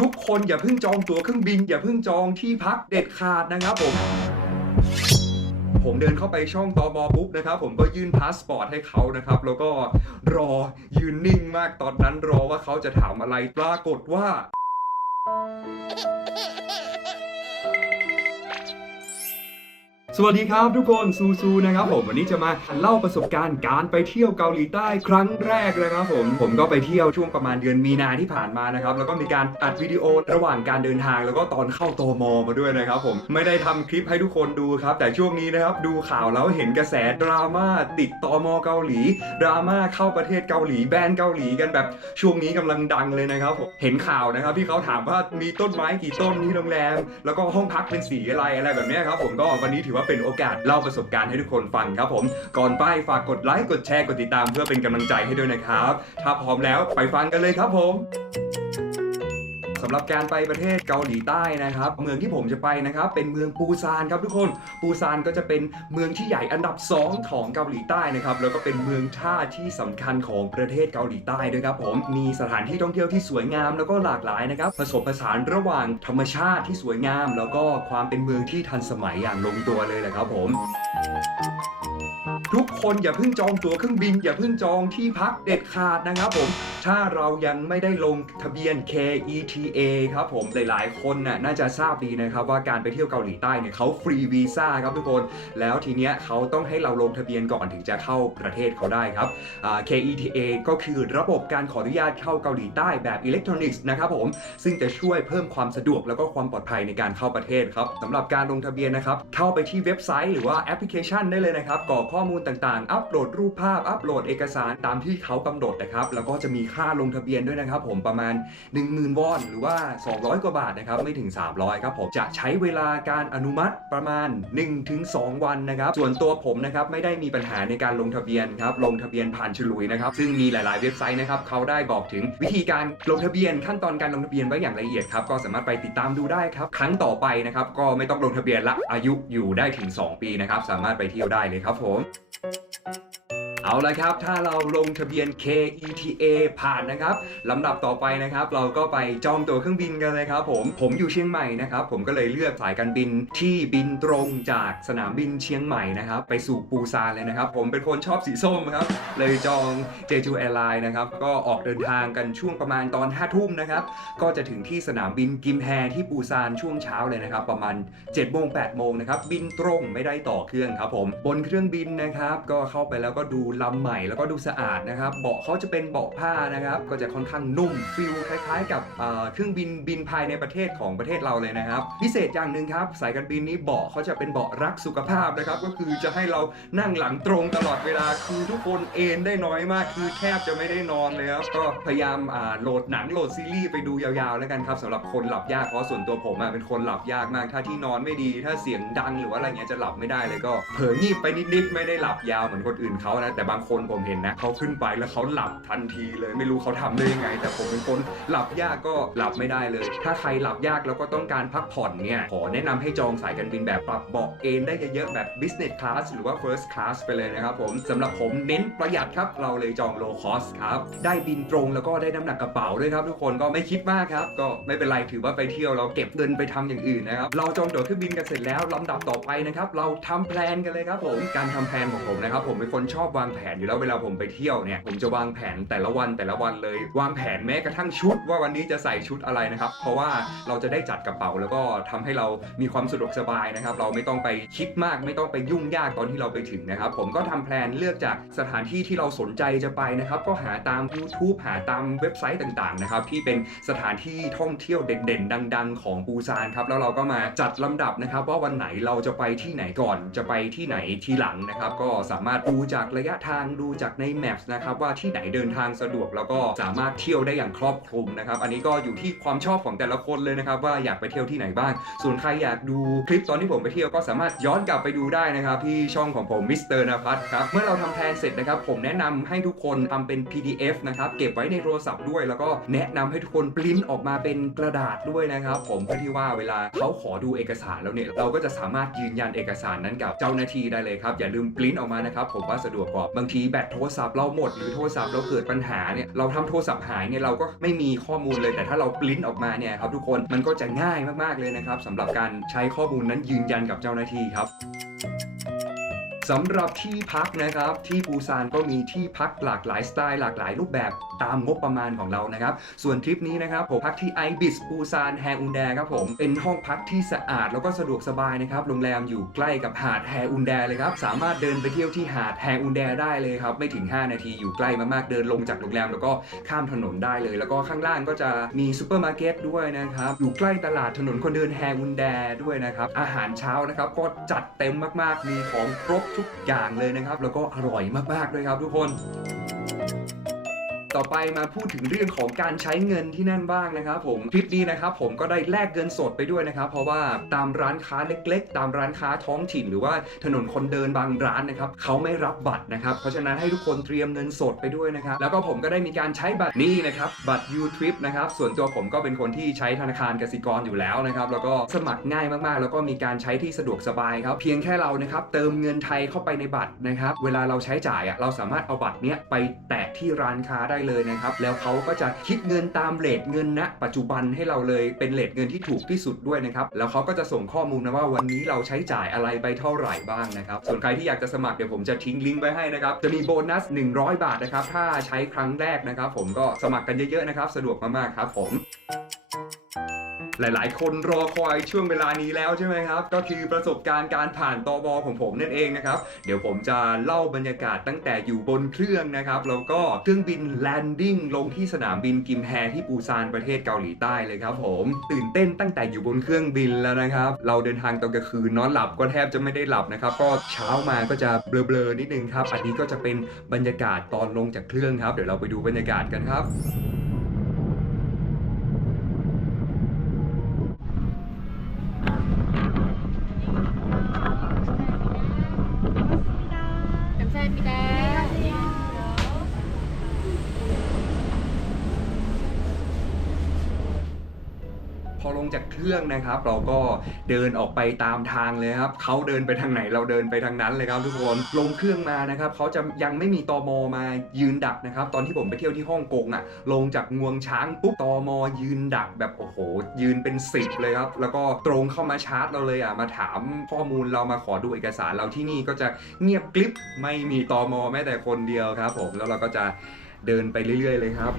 ทุกคนอย่าเพิ่งจองตั๋วเครื่องบิน อย่าเพิ่งจองที่พักเด็ดขาดนะครับผม ผมเดินเข้าไปช่องตอมอปุ๊บนะครับ ผมก็ยื่นพาสปอร์ตให้เขานะครับ แล้วก็รอยืนนิ่งมากตอนนั้นรอว่าเขาจะถามอะไรปรากฏว่า สวัสดีครับทุกคนซูซูนะครับผมวันนี้จะมาเล่าประสบการณ์การไปเที่ยวเกาหลีใต้ครั้งแรกเลยครับผมผมก็ไปเที่ยวช่วงประมาณเดือนมีนาที่ผ่านมานะครับแล้วก็มีการอัดวิดีโอระหว่างการเดินทาง แล้วก็ตอนเข้าตมอมาด้วยนะครับผมไม่ได้ทำคลิปให้ทุกคนดูครับ แต่ช่วงนี้นะครับดูข่าวแล้วเห็นกระแสดราม่าติดตอมอเกาหลีดราม่าเข้าประเทศเกาหลีแบนเกาหลีกันแบบช่วงนี้กำลังดังเลยนะครับผมเห็นข่าวนะครับที่เขาถามว่ามีต้นไม้กี่ต้นที่โรงแรม แล้วก็ห้องพักเป็นสีอะไรอะไรแบบนี้ครับผมก็วันนี้ถือว่าเป็นโอกาสเล่าประสบการณ์ให้ทุกคนฟังครับผม ก่อนไปฝากกดไลค์กดแชร์กดติดตามเพื่อเป็นกำลังใจให้ด้วยนะครับ ถ้าพร้อมแล้วไปฟังกันเลยครับผม สำหรับการไปประเทศเกาหลีใต้นะครับ เมืองที่ผมจะไปนะครับ เป็นเมืองปูซานครับทุกคน ปูซานก็จะเป็นเมืองที่ใหญ่อันดับ 2 ของเกาหลีใต้นะครับ แล้วก็เป็นเมืองท่าที่สำคัญของประเทศเกาหลีใต้ด้วยครับผม มีสถานที่ท่องเที่ยวที่สวยงามแล้วก็หลากหลายนะครับ ผสมผสานระหว่างธรรมชาติที่สวยงาม แล้วก็ความเป็นเมืองที่ทันสมัยอย่างลงตัวเลยแหละครับผม ทุกคนอย่าเพิ่งจองตั๋วเครื่องบิน อย่าเพิ่งจองที่พักเด็ดขาดนะครับผม ถ้าเรายังไม่ได้ลงทะเบียน KETA ครับผมหลายๆ คนน่ะน่าจะทราบดีนะครับว่าการไปเที่ยวเกาหลีใต้เนี่ยเขาฟรีวีซ่าครับทุกคน แล้วทีเนี้ยเขาต้องให้เราลงทะเบียนก่อนถึงจะเข้าประเทศเขาได้ครับ KETA ก็คือระบบการขออนุญาตเข้าเกาหลีใต้แบบอิเล็กทรอนิกส์นะครับผมซึ่งจะช่วยเพิ่มความสะดวกแล้วก็ความปลอดภัยในการเข้าประเทศครับสำหรับการลงทะเบียนนะครับเข้าไปที่เว็บไซต์หรือว่าแอปพลิเคชันได้เลยนะครับกรอกข้อมูลต่างๆ อัปโหลดรูปภาพ อัปโหลดเอกสารตามที่เขากำหนดนะครับ แล้วก็จะมีค่าลงทะเบียนด้วยนะครับผมประมาณ 10,000 วอน หรือว่า 200 กว่าบาทนะครับ ไม่ถึง 300 ครับผม จะใช้เวลาการอนุมัติประมาณ 1-2 วันนะครับ ส่วนตัวผมนะครับไม่ได้มีปัญหาในการลงทะเบียนครับ ลงทะเบียนผ่านฉลุยนะครับ ซึ่งมีหลายๆเว็บไซต์นะครับเขาได้บอกถึงวิธีการลงทะเบียนขั้นตอนการลงทะเบียนไว้อย่างละเอียดครับ ก็สามารถไปติดตามดูได้ครับ ครั้งต่อไปนะครับก็ไม่ต้องลงทะเบียนละ อายุอยู่ได้ถึง 2 ปีนะครับ สามารถไปเที่ยวได้เลยครับผม Thank you. เอาละครับ ถ้าเราลงทะเบียน KETA ผ่านนะครับลำดับต่อไปนะครับ เราก็ไปจองตั๋วเครื่องบินกันเลยครับผม ผมอยู่เชียงใหม่นะครับ ผมก็เลยเลือกสายการบินที่บินตรงจากสนามบินเชียงใหม่นะครับ ไปสู่ปูซานเลยนะครับ ผมเป็นคนชอบสีส้มครับ เลยจอง Jeju Airline นะครับ ก็ออกเดินทางกันช่วงประมาณตอน5ทุ่มนะครับ ก็จะถึงที่สนามบินกิมแฮที่ปูซานช่วงเช้าเลยนะครับ ประมาณ7โมง8โมงนะครับ บินตรงไม่ได้ต่อเครื่องครับผม บนเครื่องบินนะครับ ก็เข้าไปแล้วก็ดูลำใหม่แล้วก็ดูสะอาดนะครับเบาะเขาจะเป็นเบาะผ้านะครับ ก็จะค่อนข้างนุ่มฟิลคล้ายๆ กับเครื่องบินบินภายในประเทศของประเทศเราเลยนะครับ พิเศษอย่างหนึ่งครับ สายการบินนี้เบาะเขาจะเป็นเบาะรักสุขภาพนะครับ ก็คือจะให้เรานั่งหลังตรงตลอดเวลาคือทุกคนเอนได้น้อยมาก คือแทบจะไม่ได้นอนเลยครับก็พยายามโหลดหนังโหลดซีรีส์ไปดูยาวๆแล้วกันครับสำหรับคนหลับยากเพราะส่วนตัวผมเป็นคนหลับยากมาก ถ้าที่นอนไม่ดีถ้าเสียงดังหรือว่าอะไรเงี้ยจะหลับไม่ได้เลยก็เผลองีบไปนิดๆไม่ได้หลับยาวเหมือนคนอื่นเขานะแต่บางคนผมเห็นนะเขาขึ้นไปแล้วเขาหลับทันทีเลย ไม่รู้เขาทำได้ยังไง แต่ผมเป็นคนหลับยากก็หลับไม่ได้เลย ถ้าใครหลับยากแล้วก็ต้องการพักผ่อนเนี่ยขอแนะนำให้จองสายการบินแบบปรับเบาะเอนได้เยอะๆแบบ business class หรือว่า first class ไปเลยนะครับผมสำหรับผมเน้นประหยัดครับ เราเลยจอง low cost ครับ ได้บินตรงแล้วก็ได้น้ำหนักกระเป๋าด้วยครับทุกคนก็ไม่คิดมากครับ ก็ไม่เป็นไรถือว่าไปเที่ยวเราเก็บเงินไปทำอย่างอื่นนะครับเราจองตั๋วเครื่องบินกันเสร็จแล้วลำดับต่อไปนะครับเราทำแพลนกันเลยครับผมการทำแพลนของผมนะครับผมเป็นคนชอบวางแผนอยู่แล้วเวลาผมไปเที่ยวเนี่ย ผมจะวางแผนแต่ละวันแต่ละวันเลย วางแผนแม้กระทั่งชุด ว่าวันนี้จะใส่ชุดอะไรนะครับ เพราะว่าเราจะได้จัดกระเป๋าแล้วก็ทำให้เรามีความสะดวกสบายนะครับ เราไม่ต้องไปคิดมากไม่ต้องไปยุ่งยากตอนที่เราไปถึงนะครับ ผมก็ทำแพลนเลือกจากสถานที่ที่เราสนใจจะไปนะครับ ก็หาตาม YouTube หาตามเว็บไซต์ต่างๆนะครับที่เป็นสถานที่ท่องเที่ยวเด่นๆ ดัง ๆ ของปูซานครับแล้วเราก็มาจัดลำดับนะครับ ว่าวันไหนเราจะไปที่ไหนก่อนจะไปที่ไหนทีหลังนะครับ ก็สามารถดูจากระยะทางดูจากใน Maps นะครับว่าที่ไหนเดินทางสะดวกแล้วก็สามารถเที่ยวได้อย่างครอบคลุมนะครับ อันนี้ก็อยู่ที่ความชอบของแต่ละคนเลยนะครับว่าอยากไปเที่ยวที่ไหนบ้าง ส่วนใครอยากดูคลิปตอนที่ผมไปเที่ยวก็สามารถย้อนกลับไปดูได้นะครับที่ช่องของผมมิสเตอร์นภัทรครับเมื่อเราทำแพลนเสร็จนะครับผมแนะนำให้ทุกคนทำเป็น PDF นะครับเก็บไว้ในโทรศัพท์ด้วย แล้วก็แนะนำให้ทุกคนปริ้นออกมาเป็นกระดาษด้วยนะครับผมเพื่อที่ว่าเวลาเขาขอดูเอกสารแล้วเนี่ยเราก็จะสามารถยืนยันเอกสารนั้นกับเจ้าหน้าที่ได้เลยครับอย่าลืมปริ้นออกมานะครับผมว่าสะดวกกว่าบางทีแบตโทรศัพท์เราหมดหรือโทรศัพท์เราเกิดปัญหาเนี่ยเราทำโทรศัพท์หายเนี่ยเราก็ไม่มีข้อมูลเลยแต่ถ้าเราปริ้นออกมาเนี่ยครับทุกคนมันก็จะง่ายมากๆเลยนะครับสำหรับการใช้ข้อมูลนั้นยืนยันกับเจ้าหน้าที่ครับ สำหรับที่พักนะครับที่ปูซานก็มีที่พักหลากหลายสไตล์หลากหลายรูปแบบตามงบประมาณของเรานะครับ ส่วนทริปนี้นะครับผมพักที่ไอบิสปูซานแฮอุนแดครับผมเป็นห้องพักที่สะอาดแล้วก็สะดวกสบายนะครับโรงแรมอยู่ใกล้กับหาดแฮอุนแดเลยครับสามารถเดินไปเที่ยวที่หาดแฮอุนแดได้เลยครับไม่ถึง 5 นาทีอยู่ใกล้มากๆเดินลงจากโรงแรมแล้วก็ข้ามถนนได้เลย แล้วก็ข้างล่างก็จะมีซูเปอร์มาร์เก็ตด้วยนะครับอยู่ใกล้ตลาดถนนคนเดินแฮอุนแดด้วยนะครับอาหารเช้านะครับก็จัดเต็มมากๆมีของครบทุกอย่างเลยนะครับ แล้วก็อร่อยมากๆด้วยครับทุกคน ต่อไปมาพูดถึงเรื่องของการใช้เงินที่นั่นบ้างนะครับ ผมทริปนี้นะครับผมก็ได้แลกเงินสดไปด้วยนะครับ เพราะว่าตามร้านค้าเล็ก ๆ ตามร้านค้าท้องถิ่น หรือว่าถนนคนเดินบางร้านนะครับเขาไม่รับบัตรนะครับ เพราะฉะนั้นให้ทุกคนเตรียมเงินสดไปด้วยนะครับ แล้วก็ผมก็ได้มีการใช้บัตรนี้นะครับบัตร U Trip นะครับส่วนตัวผมก็เป็นคนที่ใช้ธนาคารกสิกรอยู่แล้วนะครับแล้วก็สมัครง่ายมากๆ แล้วก็มีการใช้ที่สะดวกสบายครับเพียงแค่เรานะครับเติมเงินไทยเข้าไปในบัตรนะครับเวลาเราใช้จ่ายอะเราสามารถเอาบัตรเนี้ยไปแตะที่ร้านค้าได้เลยนะครับ แล้วเขาก็จะคิดเงินตามเลทเงินณปัจจุบันให้เราเลยเป็นเลทเงินที่ถูกที่สุดด้วยนะครับ แล้วเขาก็จะส่งข้อมูลนะว่าวันนี้เราใช้จ่ายอะไรไปเท่าไหร่บ้างนะครับ ส่วนใครที่อยากจะสมัครเดี๋ยวผมจะทิ้งลิงก์ไว้ให้นะครับ จะมีโบนัส 100 บาทนะครับ ถ้าใช้ครั้งแรกนะครับ ผมก็สมัครกันเยอะๆนะครับ สะดวกมากๆครับผม หลาย ๆ คนรอคอยช่วงเวลานี้แล้วใช่ไหมครับ ก็คือประสบการณ์การผ่านตอบอของผมนั่นเองนะครับ เดี๋ยวผมจะเล่าบรรยากาศตั้งแต่อยู่บนเครื่องนะครับแล้วก็เครื่องบินแลนดิ้งลงที่สนามบินกิมแฮที่ปูซานประเทศเกาหลีใต้เลยครับ ผมตื่นเต้นตั้งแต่อยู่บนเครื่องบินแล้วนะครับ เราเดินทางตอนกลางคืนนอนหลับก็แทบจะไม่ได้หลับนะครับก็เช้ามาก็จะเบลอๆนิดนึงครับอันนี้ก็จะเป็นบรรยากาศตอนลงจากเครื่องครับ เดี๋ยวเราไปดูบรรยากาศกันครับ พอลงจากเครื่องนะครับ เราก็เดินออกไปตามทางเลยครับเขาเดินไปทางไหนเราเดินไปทางนั้นเลยครับทุกคนลงเครื่องมานะครับเขาจะยังไม่มีตอมอมายืนดักนะครับ ตอนที่ผมไปเที่ยวที่ฮ่องกงอะ ลงจากงวงช้างปุ๊บตอมอยืนดักแบบโอ้โห ยืนเป็นสิบเลยครับ แล้วก็ตรงเข้ามาชาร์จเราเลยอะมาถามข้อมูลเรามาขอดูเอกสารเราที่นี่ก็จะเงียบกริบไม่มีตอมอแม้แต่คนเดียวครับ ผมแล้วเราก็จะเดินไปเรื่อย ๆ เลยครับ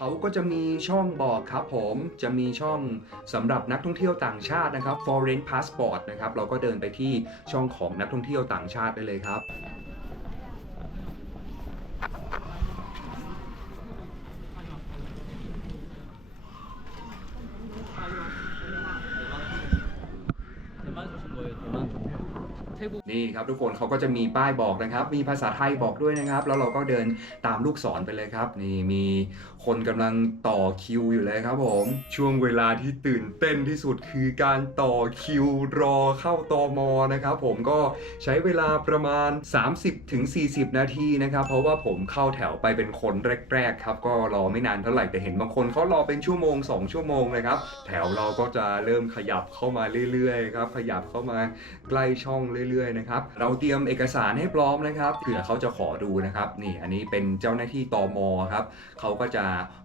เขาก็จะมีช่องบอกครับผมจะมีช่องสำหรับนักท่องเที่ยวต่างชาตินะครับ foreign passport นะครับเราก็เดินไปที่ช่องของนักท่องเที่ยวต่างชาติได้เลยครับ นี่ครับทุกคนเขาก็จะมีป้ายบอกนะครับ มีภาษาไทยบอกด้วยนะครับ แล้วเราก็เดินตามลูกศรไปเลยครับ นี่มีคนกำลังต่อคิวอยู่เลยครับผม ช่วงเวลาที่ตื่นเต้นที่สุดคือการต่อคิวรอเข้าตอมอนะครับ ผมก็ใช้เวลาประมาณ 30-40ถึง40 นาทีนะครับ เพราะว่าผมเข้าแถวไปเป็นคนแรกๆครับ ก็รอไม่นานเท่าไหร่แต่เห็นบางคนเขารอเป็นชั่วโมง 2 ชั่วโมงเลยครับแถวเราก็จะเริ่มขยับเข้ามาเรื่อยๆครับขยับเข้ามาใกล้ช่องเรื่อยๆนะครับเราเตรียมเอกสารให้พร้อมนะครับเผื่อเขาจะขอดูนะครับนี่อันนี้เป็นเจ้าหน้าที่ตมครับเขาก็จะ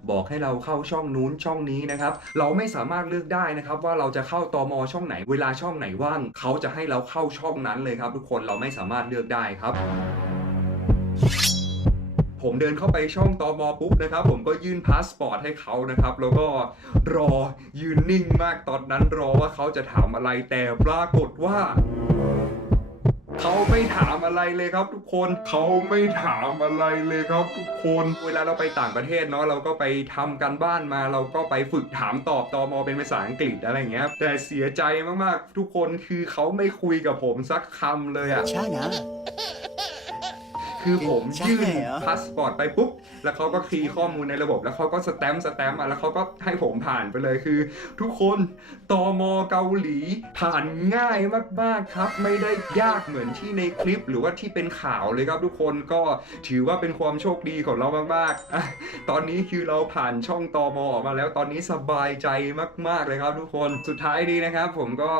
บอกให้เราเข้าช่องนู้นช่องนี้นะครับเราไม่สามารถเลือกได้นะครับว่าเราจะเข้าตมช่องไหน เวลาช่องไหนว่างเขาจะให้เราเข้าช่องนั้นเลยครับ ทุกคนเราไม่สามารถเลือกได้ครับผมเดินเข้าไปช่องตอมอปุ๊บนะครับ ผมก็ยื่นพาสปอร์ตให้เขานะครับ แล้วก็รอยืนนิ่งมากตอนนั้นรอว่าเขาจะถามอะไรแต่ปรากฏว่า เขาไม่ถามอะไรเลยครับทุกคนเขาไม่ถามอะไรเลยครับทุกคน เวลาเราไปต่างประเทศเนาะเราก็ไปทำกันบ้านมา เราก็ไปฝึกถามตอบตอมอเป็นภาษาอังกฤษอะไรเงี้ยแต่เสียใจมากๆ ทุกคนคือเขาไม่คุยกับผมสักคำเลยอะใช่นะ คือผมใช่ยื่นเหรอ พาสปอร์ตไปปุ๊บ แล้วเขาก็คีย์ข้อมูลในระบบ แล้วเขาก็สแตมป์สแตมป์มาแล้วเขาก็ให้ผมผ่านไปเลยคือ ทุกคนตอมเกาหลีผ่านง่ายมากๆครับ ไม่ได้ยากเหมือนที่ในคลิป หรือว่าที่เป็นข่าวเลยครับทุกคนก็ถือว่าเป็นความโชคดีของเรามากๆอะตอนนี้คือเราผ่านช่องตอมออกมาแล้วตอนนี้สบายใจมาก ๆเลยครับทุกคนสุดท้ายนี้นะครับ ผมก็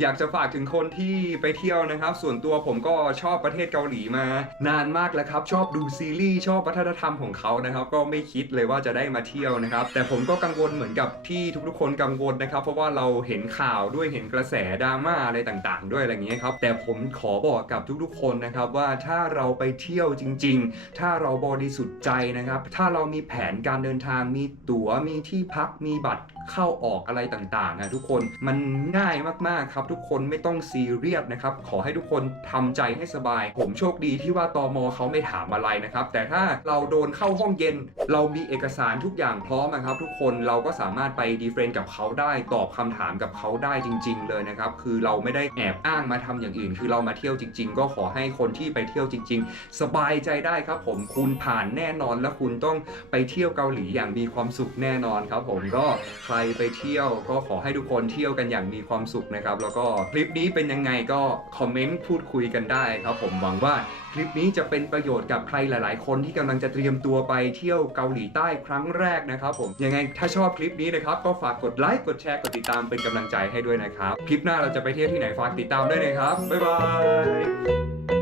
อยากจะฝากถึงคนที่ไปเที่ยวนะครับ ส่วนตัวผมก็ชอบประเทศเกาหลีมานานมากแล้วครับ ชอบดูซีรีส์ชอบวัฒนธรรมของเขานะครับ ก็ไม่คิดเลยว่าจะได้มาเที่ยวนะครับ แต่ผมก็กังวลเหมือนกับที่ทุกๆ คนกังวลนะครับ เพราะว่าเราเห็นข่าวด้วยเห็นกระแสดราม่าอะไรต่างๆ ด้วยอะไรเงี้ยครับ แต่ผมขอบอกกับทุกๆ คนนะครับว่าถ้าเราไปเที่ยวจริง ๆ ถ้าเราบริสุทธิ์ใจนะครับ ถ้าเรามีแผนการเดินทางมีตั๋วมีที่พักมีบัตร เข้าออกอะไรต่างๆนะทุกคนมันง่ายมากๆครับ ทุกคนไม่ต้องซีเรียสนะครับขอให้ทุกคนทำใจให้สบาย ผมโชคดีที่ว่าตอมอเขาไม่ถามอะไรนะครับ แต่ถ้าเราโดนเข้าห้องเย็น เรามีเอกสารทุกอย่างพร้อมนะครับ ทุกคนเราก็สามารถไปดีเฟรนกับเขาได้ตอบคำถามกับเขาได้จริง ๆ เลยนะครับ คือเราไม่ได้แอบอ้างมาทำอย่างอื่น คือเรามาเที่ยวจริง ๆ ก็ขอให้คนที่ไปเที่ยวจริง ๆ สบายใจได้ครับ ผมคุณผ่านแน่นอนและคุณต้องไปเที่ยวเกาหลีอย่างมีความสุขแน่นอนครับ ผมก็ใครไปเที่ยว ก็ขอให้ทุกคนเที่ยวกันอย่างมีความสุขนะครับ แล้วก็คลิปนี้เป็นยังไงก็คอมเมนต์พูดคุยกันได้ครับผมหวังว่าคลิปนี้จะเป็นประโยชน์กับใครหลาย ๆ คนที่กำลังจะเตรียมตัวไปเที่ยวเกาหลีใต้ครั้งแรกนะครับผมยังไงถ้าชอบคลิปนี้นะครับก็ฝากกดไลค์กดแชร์กดติดตามเป็นกำลังใจให้ด้วยนะครับคลิปหน้าเราจะไปเที่ยวที่ไหนฝากติดตามด้วยนะครับบ๊ายบาย